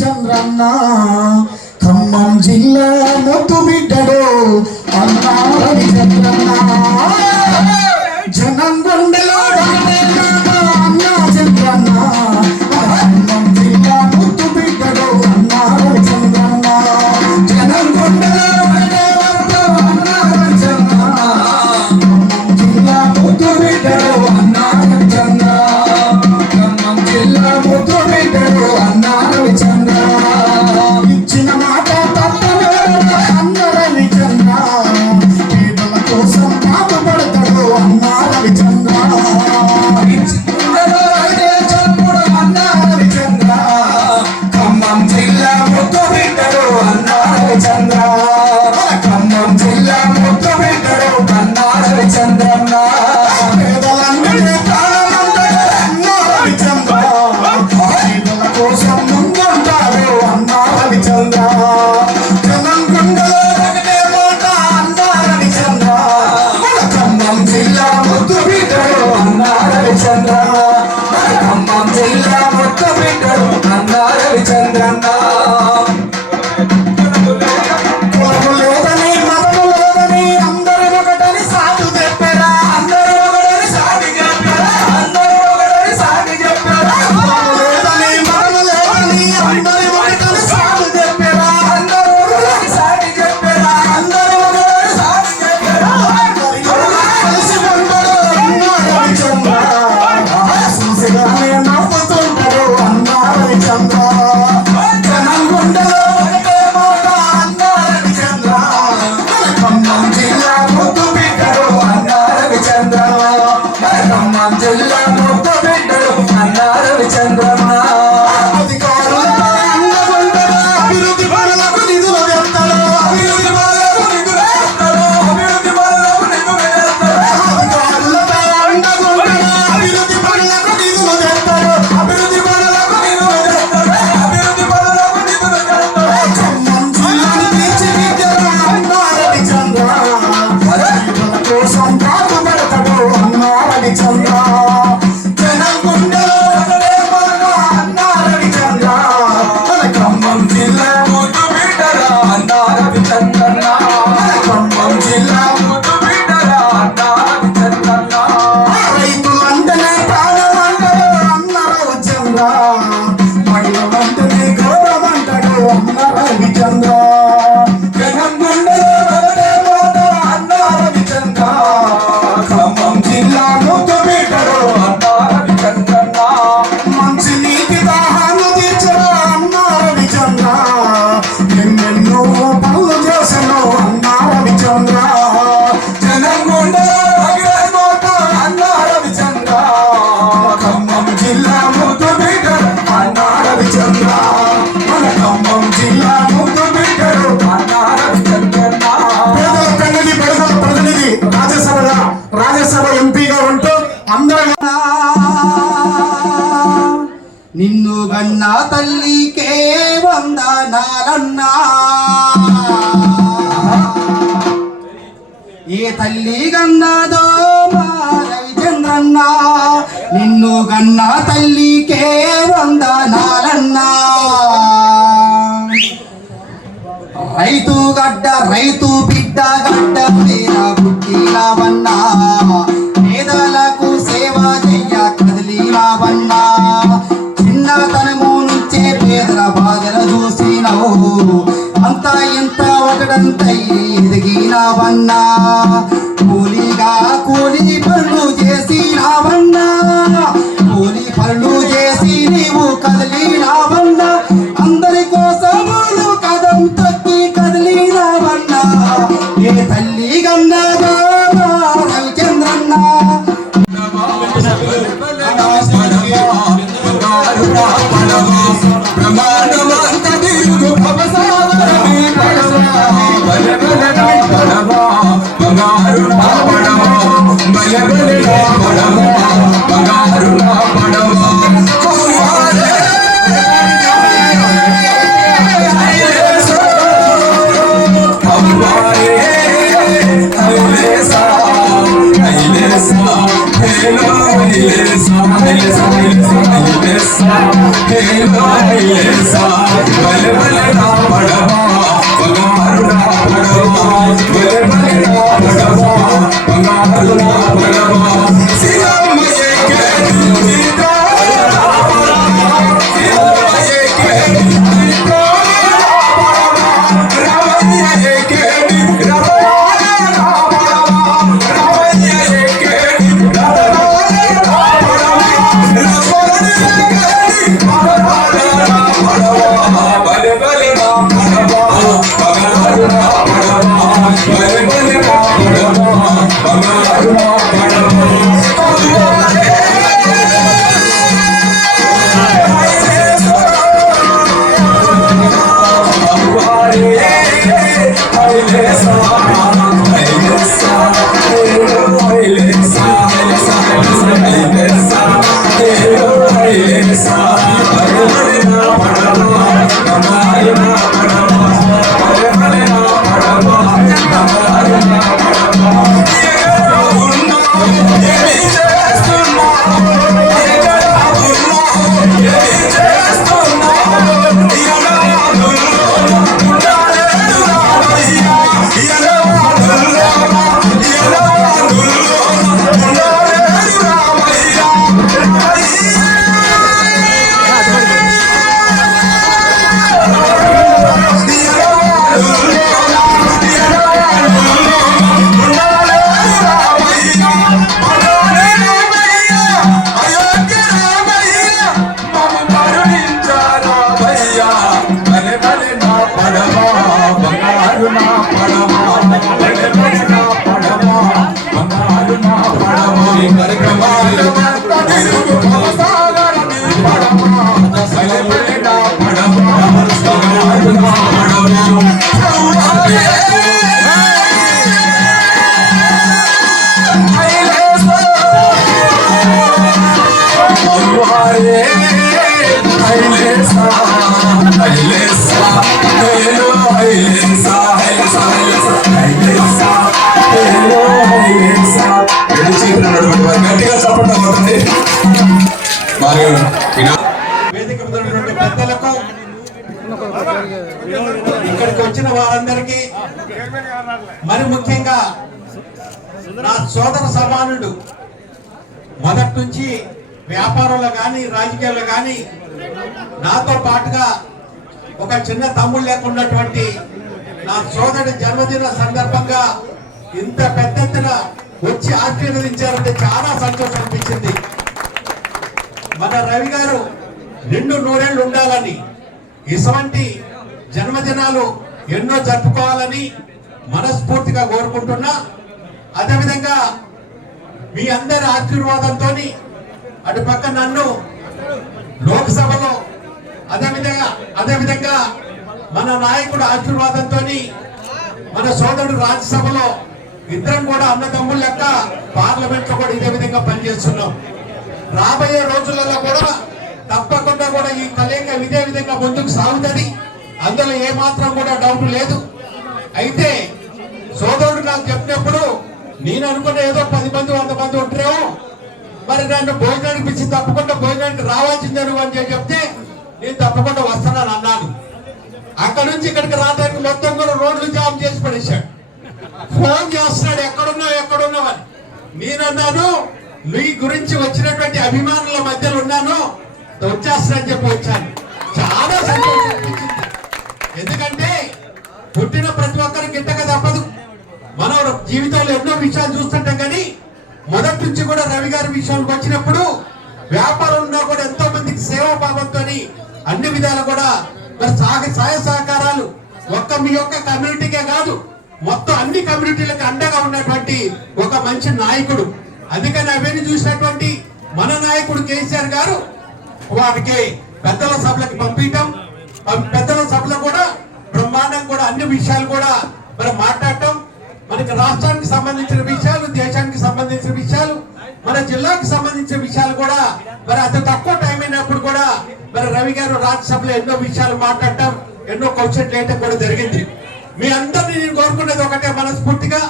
రవిచంద్రన్న ఖమ్మం జిల్లా ముద్దు బిడ్డడు అన్నా రవిచంద్రన్న జనం గుండెలో అన్నా చంద్రన్న ఖమ్మం జిల్లా ముద్దు బిడ్డడు అన్నా రవిచంద్రన్న జనం గుండెలో అన్నా రవిచంద్రన్న ఖమ్మం జిల్లా ముద్దు బిడ్డడు అన్నా రవిచంద్ర ఖమ్మం జిల్లా ముద్దు బిడ్డడు అన్నా రవిచంద్ర ఇచ్చిన మాట తప్పలేదు అన్న రవిచంద్ర పేదల కోసం పాటుపడతాడు అన్నా రవిచంద్ర అన్నా రవిచంద్ర ఖమ్మం జిల్లా ముద్దు బిడ్డడు అన్నా రవిచంద్ర ఖమ్మం జిల్లా ముద్దు బిడ్డడు అన్నా రవిచంద్రన్న పేదలందరి ప్రాణమంతగా అన్నా రవిచంద్ర పేదల కోసం ముందుంటాడు అన్నా రవిచంద్ర జనం గుండెలో ఒకటే మాట అన్నా రవిచంద్ర ఖమ్మం జిల్లా ముద్దు బిడ్డడు అన్నా రవిచంద్ర ఖమ్మం జిల్లా ముద్దు బిడ్డడు అన్నా రవిచంద్రన్న కులము లేదని మతము లేదని అందరూ ఒకటని సాగు చెప్పారా అందరూ ఒకటని సాగి చెప్పారా అందరూ ఒకటని సాగి చెప్పారా కులము లేదని మతము లేదని అందరూ ఒకటని సాగు చెప్పారా అందరూ ఒకటని సాగి చెప్పారా అందరూ ఒకటని సాగి చెప్పారా కలిసి ఉంటాడు అన్నా రవిచంద్ర చూసిగానే నవ్వుతుంటాడు అన్నా రవిచంద్ర జనం గుండెలో ఒకటే మాట అన్నా రవిచంద్ర ఖమ్మం జిల్లా ముద్దు బిడ్డడు అన్నా రవిచంద్ర ఖమ్మం జిల్లా ముద్దు బిడ్డడు అన్నా రవిచంద్రన్న అధికారులతో అండగుంటాడు అభివృద్ధి పనులకు నిధులు తెస్తాడు అభివృద్ధి పనులకు నిధులు తెస్తాడు అభివృద్ధి పనులకు నిధులు తెస్తాడు అధికారులతో అండగుంటాడు అభివృద్ధి పనులకు నిధులు తెస్తాడు అభివృద్ధి పనులకు నిధులు తెస్తాడు అభివృద్ధి పనులకు నిధులు తెస్తాడు ఖమ్మం జిల్లాని తీర్చిదిద్దాడు అన్నా రవిచంద్ర పేదల కోసం పాటుపడతాడు అన్నా రవిచంద్ర జనం గుండెలో ఒకటే మాట అన్నా రవిచంద్ర ఖమ్మం జిల్లా ముద్దు బిడ్డరా అన్నా రవిచంద్రన్న ఖమ్మం జిల్లా ముద్దు బిడ్డరా అన్నా రవిచంద్రన్న రైతులంటేనే ప్రాణమంటాడు అన్నా రవిచంద్ర మహిళలంటేనే గౌరవమంటాడు అన్నా రవిచంద్ర జనం గుండెలో ఒకటే మాట అన్నా రవిచంద్ర ఖమ్మం జిల్లా ముద్దు బిడ్డడు అన్నా రవిచంద్రన్న మంచి నీటి దాహాలు తీర్చరా అన్నా రవిచంద్ర ఎన్నెన్నో పనులు చేసను అన్నా రవిచంద్ర జనం గుండెలో ఒకటే మాట అన్నా రవిచంద్ర ఖమ్మం జిల్లా ముద్దు బిడ్డడు అన్నా రవిచంద్ర మన ఖమ్మం జిల్లా ముద్దు బిడ్డడు అన్నా రవిచంద్రన్న పేదల పెన్నిధి పేదల ప్రతినిధి రాజ్యసభ ఎంపీగా ఉంటూ అందరూ నిన్ను గన్న తల్లికే వందనాలన్నా ఏ తల్లి గన్నదో మా రవిచంద్రన్న నిన్ను గన్న తల్లికే వందనాలన్నా రైతు గడ్డ రైతు బిడ్డ గడ్డ మీద పుట్టినవన్నా పేదలకు సేవ చెయ్య కదిలినవన్నా చిన్నతనము నుంచే పేదల బాధలు చూసినవు అంత ఇంత ఒకటంతై ఎదిగినవన్నా కూలిగా కూలి పనులు చేసినవన్నా కూలి పనులు చేసి నీవు కదిలినవన్నా అందరి కోసములు కదం తొక్కి కదిలినవన్నా ఏ తల్లి గన్నదో రవిచంద్రన్న బంగారు వేదిక మీద ఉన్నటువంటి పెద్దలకు, ఇక్కడికి వచ్చిన వారందరికీ, మరి ముఖ్యంగా నా సోదర సమానుడు మొదటి నుంచి వ్యాపారంలో కానీ రాజకీయాల్లో కానీ నాతో పాటుగా ఒక చిన్న తమ్ముడు లేకున్నటువంటి నా సోదరుడి జన్మదిన సందర్భంగా ఇంత పెద్ద ఎత్తున వచ్చి ఆశీర్వదించారంటే చాలా సంతోషం అనిపించింది. మన రవి గారు నిండు నూరేళ్లు ఉండాలని, ఇటువంటి జన్మదినాలు ఎన్నో జరుపుకోవాలని మనస్ఫూర్తిగా కోరుకుంటున్నా. అదేవిధంగా మీ అందరి ఆశీర్వాదంతో అటు పక్క నన్ను లోక్సభలో, అదేవిధంగా మన నాయకుడు ఆశీర్వాదంతో మన సోదరుడు రాజ్యసభలో ఇద్దరం కూడా అన్నదమ్ముల లెక్క పార్లమెంట్ లో కూడా ఇదే విధంగా పనిచేస్తున్నాం. రాబోయే రోజులలో కూడా తప్పకుండా కూడా ఈ కలయిక ఇదే విధంగా ముందుకు సాగుతుంది. అందులో ఏమాత్రం కూడా డౌట్ లేదు. అయితే సోదరుడు నాకు చెప్పినప్పుడు నేను అనుకున్న ఏదో 10 మంది 100 మంది ఉంటారేమో, మరి నన్ను భోజనానికి పిలిచి తప్పకుండా భోజనానికి రావాల్సిందని అని చెప్తే నేను తప్పకుండా వస్తానని అన్నాను. అక్కడ నుంచి ఇక్కడికి రావడానికి మొత్తం కూడా రోడ్లు జామ్ చేసి పడేశాడు. ఫోన్ చేస్తున్నాడు, ఎక్కడున్నావని. నేనన్నాను, నీ గురించి వచ్చినటువంటి అభిమానుల మధ్యలో ఉన్నాను, వచ్చేస్తానని చెప్పి వచ్చాను. చాలా సంతోషం అనిపించింది. ఎందుకంటే పుట్టిన ప్రతి ఒక్కరికి గిట్టక తప్పదు. మనం జీవితంలో ఎన్నో విషయాలు చూస్తుంటాం, కానీ మొదటి నుంచి కూడా రవి గారి విషయానికి వచ్చినప్పుడు వ్యాపారంలో కూడా ఎంతో మందికి సేవా భావంతో అన్ని విధాలు కూడా మరి సహాయ సహకారాలు ఒక్క మీ యొక్క కమ్యూనిటీకే కాదు, మొత్తం అన్ని కమ్యూనిటీలకు అండగా ఉన్నటువంటి ఒక మంచి నాయకుడు. అందుకని అవన్నీ చూసినటువంటి మన నాయకుడు కేసీఆర్ గారు వారికి పెద్దల సభలకు పంపించడం, పెద్దల సభలో కూడా బ్రహ్మాండం కూడా అన్ని విషయాలు కూడా మరి మాట్లాడటం, మనకి రాష్ట్రానికి సంబంధించిన విషయాలు, దేశానికి సంబంధించిన విషయాలు, మన జిల్లాకు సంబంధించిన విషయాలు కూడా మరి అతి తక్కువ టైం అయినప్పుడు కూడా మరి రవి గారు రాజ్యసభలో ఎన్నో విషయాలు మాట్లాడటం, ఎన్నో క్వశ్చన్లు వేయటం కూడా జరిగింది. మీ అందరినీ నేను కోరుకునేది ఒకటే, మనస్ఫూర్తిగా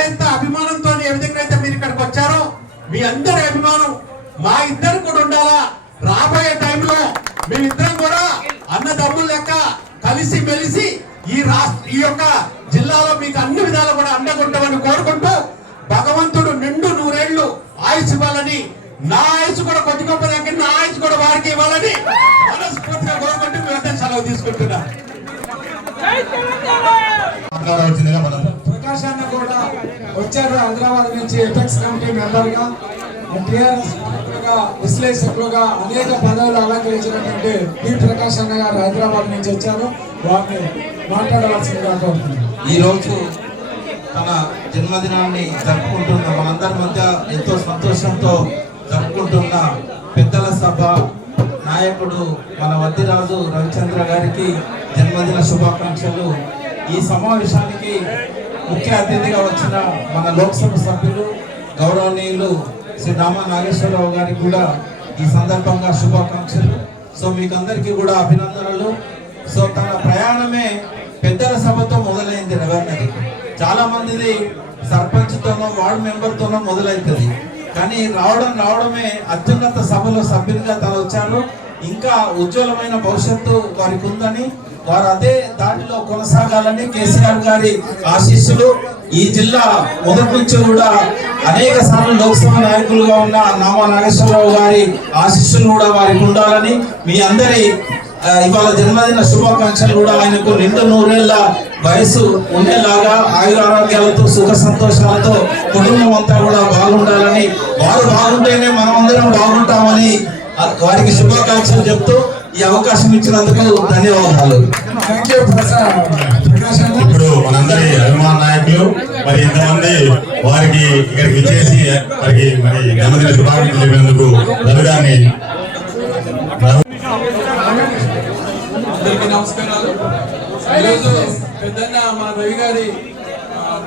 ఎంత అభిమానంతో ఏ విధంగా అయితే మీరు ఇక్కడికి వచ్చారో మీ అందరి అభిమానం మా ఇద్దరు కూడా ఉండాలా. రాబోయే టైంలో మేమిద్దరం కూడా అన్నదమ్ముల లెక్క కలిసి మెలిసి ఈ యొక్క జిల్లాలో మీకు అన్ని విధాలు కూడా అండగుంటామని కోరుకుంటూ భగవంతుడు నిండు 100 ఏళ్ళు ఆయుష్ ఇవ్వాలని, నా ఆయుష్ కూడా కొద్ది గొప్ప దగ్గర నా ఆయుష్ కూడా వారికి ఇవ్వాలని మనస్ఫూర్తిగా కోరుకుంటూ మీ వద్ద సెలవు తీసుకుంటున్నా. ప్రకాష్ అన్న కూడా వచ్చారు హైదరాబాద్ నుంచి ఎపెక్స్ కమిటీ మెంబర్ గా, టిఆర్ఎస్ విశ్లేషకులుగా అనేక పదవులు అలంకరించినటువంటి పి ప్రకాష్ అన్న గారు హైదరాబాద్ నుంచి వచ్చారు. వారిని మాట్లాడవలసిందిగా కోరుతున్నాను. ఈ రోజు తన జన్మదినాన్ని జరుపుకుంటున్న మనందరి మధ్య ఎంతో సంతోషంతో జరుపుకుంటున్న పెద్దల సభ నాయకుడు మన వద్దిరాజు రవిచంద్ర గారికి జన్మదిన శుభాకాంక్షలు. ఈ సమావేశానికి ముఖ్య అతిథిగా వచ్చిన మన లోక్సభ సభ్యులు గౌరవనీయులు శ్రీ నామా నాగేశ్వరరావు గారికి కూడా ఈ సందర్భంగా శుభాకాంక్షలు. సో మీకు అందరికీ కూడా అభినందనలు. సో తన ప్రయాణమే పెద్దల సభతో మొదలైంది. రవన్నది చాలా మందిది సర్పంచ్తోనో వార్డు మెంబర్తోనో మొదలవుతుంది, కానీ రావడమే అత్యున్నత సభలో సభ్యులుగా తను వచ్చారు. ఇంకా ఉజ్వలమైన భవిష్యత్తు వారికి ఉందని, వారు అదే దాటిలో కొనసాగాలని కేసీఆర్ గారి ఆశీస్సులు. ఈ జిల్లా మొదటి నుంచి కూడా అనేక సార్లు లోక్సభ నాయకులుగా ఉన్న నామా నాగేశ్వరరావు గారి ఆశీస్సులు కూడా వారికి ఉండాలని, మీ అందరి ఇవాళ జన్మదిన శుభాకాంక్షలు కూడా ఆయనకు నిండు 100 ఏళ్ల వయసు ఉండేలాగా ఆయురారోగ్యాలతో సుఖ సంతోషాలతో కుటుంబం అంతా కూడా బాగుండాలని, వారు బాగుంటేనే మనం అందరం బాగుంటామని వారికి శుభాకాంక్షలు చెప్తూ ఈ అవకాశం ఇచ్చినందుకు ధన్యవాదాలు. ఇప్పుడు మనందరి అభిమాన నాయకులు మరి ఇంతమంది వారికి ఇక్కడికి విచ్చేసి వారికి మరి జన్మదిన శుభాకాంక్షలు చెప్పినందుకు రవిగారిని అందరికీ నమస్కారాలు. ఈరోజు పెద్దన్న మన రవి గారి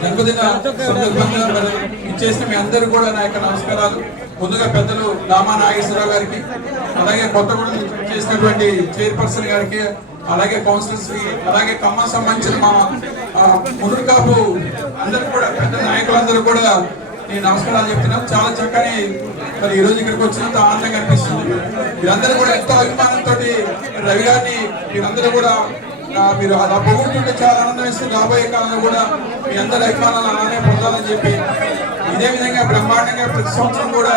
జన్మదిన సందర్భంగా మరి ఇచ్చేసిన మీ అందరూ కూడా నా యొక్క నమస్కారాలు. ముందుగా పెద్దలు నామా నాగేశ్వరరావు గారికి, అలాగే కొత్తగూడెం చేసినటువంటి చైర్పర్సన్ గారికి, అలాగే కౌన్సిలర్స్, అలాగే ఖమ్మం సంబంధించిన మా ముదురు కాపు అందరూ కూడా పెద్ద నాయకులందరూ కూడా నేను నమస్కారాలు చెప్తున్నాను. చాలా చక్కని మరి ఈ రోజు ఇక్కడికి వచ్చినంత ఆనందంగా అనిపిస్తుంది. మీరందరూ కూడా ఎంతో అభిమానంతో రవి గారిని మీరందరూ కూడా మీరు అలా పొగుడుతుంటే చాలా ఆనందం ఇస్తుంది. రాబోయే కాలంలో కూడా మీ అందరి అభిమానాలు అలానే పొందాలని చెప్పి ఇదే విధంగా బ్రహ్మాండంగా ప్రతి సంవత్సరం కూడా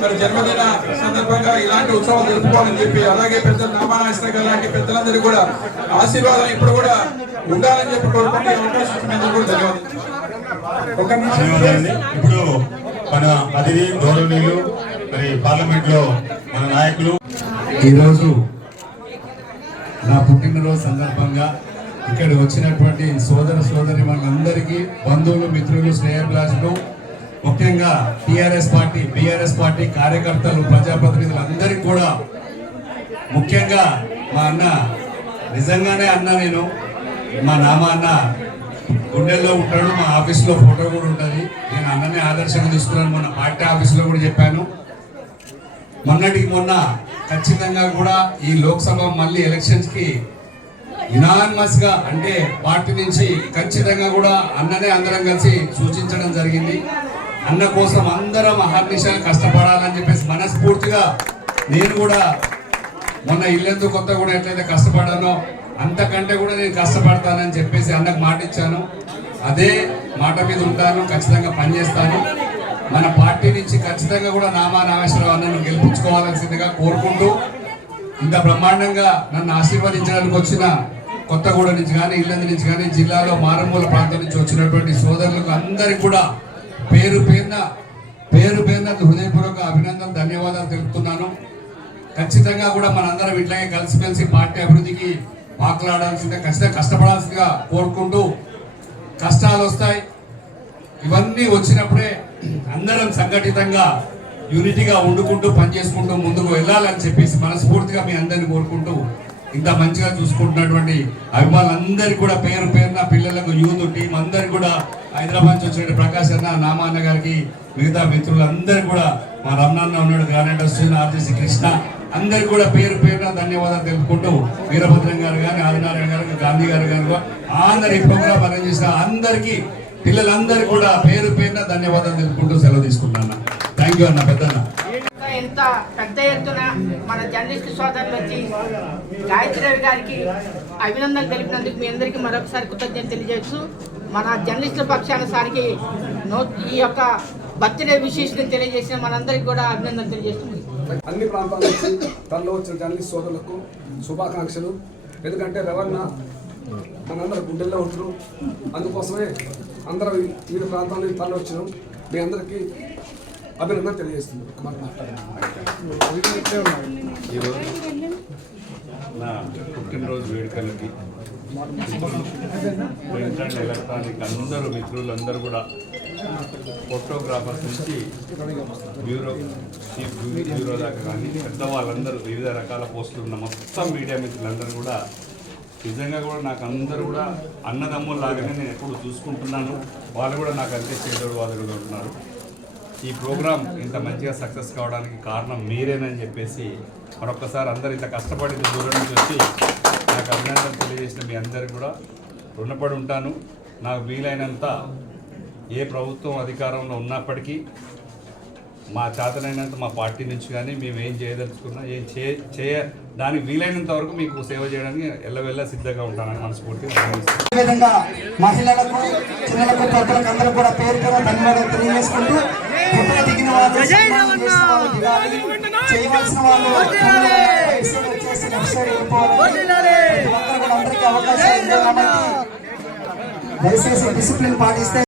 మరి జన్మదిన సందర్భంగా ఇలాంటి ఉత్సవాలు జరుపుకోవాలని చెప్పి, అలాగే పెద్దలు నామానాశ్వర గారు లాంటి పెద్దలందరూ కూడా ఆశీర్వాదం ఇప్పుడు కూడా ఉండాలని చెప్పి కోరుకుంటే అవకాశం కూడా ధన్యవాదాలు. ఇప్పుడు మన అతిథి గౌరవనీయులు మరి పార్లమెంట్ లో మన నాయకులు ఈరోజు నా పుట్టినరోజు సందర్భంగా ఇక్కడ వచ్చినటువంటి సోదరి మనందరికీ, బంధువులు, మిత్రులు, శ్రేయోభిలాషులు, ముఖ్యంగా బీఆర్ఎస్ పార్టీ కార్యకర్తలు, ప్రజాప్రతినిధులు అందరికీ కూడా, ముఖ్యంగా మా అన్న, నిజంగానే అన్న, మా నామా అన్న గుండెల్లో ఉంటాడు. మా ఆఫీస్లో ఫోటో కూడా ఉంటుంది. నేను అన్ననే ఆదర్శంగా తీసుకున్నాను. మొన్న పార్టీ ఆఫీసులో కూడా చెప్పాను. మొన్న ఖచ్చితంగా కూడా ఈ లోక్సభ మళ్ళీ ఎలక్షన్స్ కి యునానిమస్ గా, అంటే పార్టీ నుంచి ఖచ్చితంగా కూడా అన్ననే అందరం కలిసి సూచించడం జరిగింది. అన్న కోసం అందరం అహర్నిశలు కష్టపడాలని చెప్పేసి మనస్ఫూర్తిగా నేను కూడా మొన్న ఇల్లెందు కొత్త కూడా ఎట్లయితే కష్టపడానో అంతకంటే కూడా నేను కష్టపడతానని చెప్పేసి అన్నకు మాట ఇచ్చాను. అదే మాట మీద ఉంటాను, ఖచ్చితంగా పనిచేస్తాను. మన పార్టీ నుంచి ఖచ్చితంగా కూడా నామా నాగేశ్వరరావు అన్నను గెలిపించుకోవాల్సిందిగా కోరుకుంటూ, ఇంత బ్రహ్మాండంగా నన్ను ఆశీర్వదించడానికి వచ్చిన కొత్తగూడ నుంచి కానీ, ఇల్లందు నుంచి కానీ, జిల్లాలో మారుమూల ప్రాంతం నుంచి వచ్చినటువంటి సోదరులకు అందరికీ కూడా పేరు పేరున హృదయపూర్వక అభినందనలు, ధన్యవాదాలు తెలుపుతున్నాను. ఖచ్చితంగా కూడా మనందరం ఇట్లాగే కలిసిమెలిసి పార్టీ అభివృద్ధికి మాట్లాడాల్సిందే, ఖచ్చితంగా కష్టపడాల్సిందిగా కోరుకుంటూ, కష్టాలు వస్తాయి, ఇవన్నీ వచ్చినప్పుడే అందరం సంఘటితంగా యూనిటీగా వండుకుంటూ పనిచేసుకుంటూ ముందుకు వెళ్ళాలని చెప్పేసి మనస్ఫూర్తిగా మీ అందరిని కోరుకుంటూ, ఇంత మంచిగా చూసుకుంటున్నటువంటి అభిమానులందరికీ కూడా పేరున పిల్లలకు, యూత్ టీం అందరికి కూడా, హైదరాబాద్ నుంచి వచ్చిన ప్రకాష్ అన్న, నామా అన్న గారికి, మిగతా మిత్రులందరికీ కూడా, మా రమణాన్న ఉన్నాడు, గ్రానైట్ వస్తున్న ఆర్జీసీ కృష్ణ, అందరికి కూడా పేరున ధన్యవాదాలు తెలుపుకుంటూ, వీరభద్రం గారు కానీ, ఆదినారాయణ గారు, గాంధీ గారు కానీ, అందరి ప్రోగ్రామ్ అరేంజ్ చేసిన అందరికీ, పిల్లలందరికీ కూడా పేరున ధన్యవాదాలు తెలుపుకుంటూ సెలవు తీసుకుంటున్నా. థ్యాంక్ యూ అన్న, పెద్దన్న. ఇంత పెద్ద ఎత్తున మన జర్నలిస్ట్ సోదరులు వచ్చి గాయత్రి గారికి అభినందనలు తెలిపినందుకు మీ అందరికీ మరొకసారి కృతజ్ఞతలు తెలియజేస్తూ మన జర్నలిస్టుల పక్షాన సారికి ఈ యొక్క బర్త్డే విశేషం తెలియజేసిన మనందరికీ కూడా అభినందనలు తెలియజేస్తుంది. అన్ని ప్రాంతాల నుంచి తనలో వచ్చిన జర్నలిస్ట్ సోదరులకు శుభాకాంక్షలు. ఎందుకంటే రవాణా మనందరూ గుండెల్లో ఉంటారు. అందుకోసమే అందరూ వివిధ ప్రాంతాల నుంచి తరలి వచ్చినాం. మీ అందరికీ అభినందన తెలియజేస్తుంది. ఈరోజు నా పుట్టినరోజు వేడుకలకి ప్రింట్ అండ్ ఎలక్ట్రానిక్ అందరూ మిత్రులందరూ కూడా ఫోటోగ్రాఫర్స్ నుంచి బ్యూరో చీఫ్ బ్యూరో దాకా కానీ పెద్దవాళ్ళందరూ వివిధ రకాల పోస్టులు ఉన్న మొత్తం మీడియా మిత్రులందరూ కూడా నిజంగా కూడా నాకు అందరూ కూడా అన్నదమ్ములు లాగానే నేను ఎప్పుడు చూసుకుంటున్నాను. వాళ్ళు కూడా నాకు అంతే చేయడం వాళ్ళు కూడా ఉంటున్నారు. ఈ ప్రోగ్రాం ఇంత మంచిగా సక్సెస్ కావడానికి కారణం మీరేనని చెప్పేసి మరొకసారి అందరూ ఇంత కష్టపడి దూరం నుంచి వచ్చి నాకు అభినందనలు తెలియజేసిన మీ అందరికీ కూడా రుణపడి ఉంటాను. నాకు వీలైనంత ఏ ప్రభుత్వం అధికారంలో ఉన్నప్పటికీ మా చేతనైనంత మా పార్టీ నుంచి కానీ మేము ఏం చేయదలుచుకున్నా ఏం దానికి వీలైనంత వరకు మీకు సేవ చేయడానికి ఎల్లవెల్లా సిద్ధంగా ఉంటానని మనస్ఫూర్తిగా భావిస్తున్నాను. అదేవిధంగా మహిళలకు చిన్నలకు పెద్దలకు అందరూ కూడా పేరు పేరు ధన్యవాదాలు తెలియజేసుకుంటూ ఫోటో దిగిన వాళ్ళు చేయవలసిన వాళ్ళు అందరికీ అవకాశం ఉంది కాబట్టి దయచేసి డిసిప్లిన్ పాటిస్తే